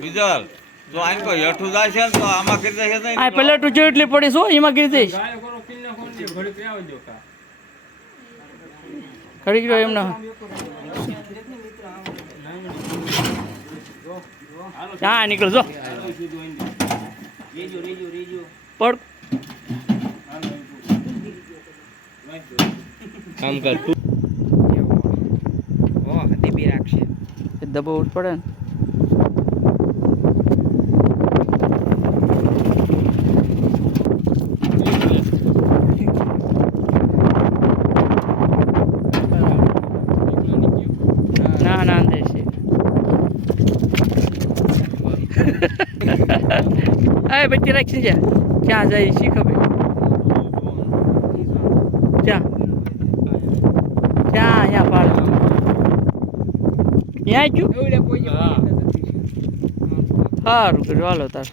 બીજા તો આને કોઈ હેઠું જાય છે તો આમાં કરી દેશે નહીં આ પેલા ટુચો એટલી પડી શું એમાં કરી દઈશ. કરી ગયો એમને. હા નીકળ જો. પડ. કામ કર તું. ઓ દીબી રાખશે. એ દબો ઉઠ પડે ને ના ના અંદર છે એ બચ્ચી રાખી જા ક્યાં જાય શી ખબર ક્યાં ક્યાં અહીંયા પાડ ત્યાં ગયું. સારું કર્યું હાલો તાર.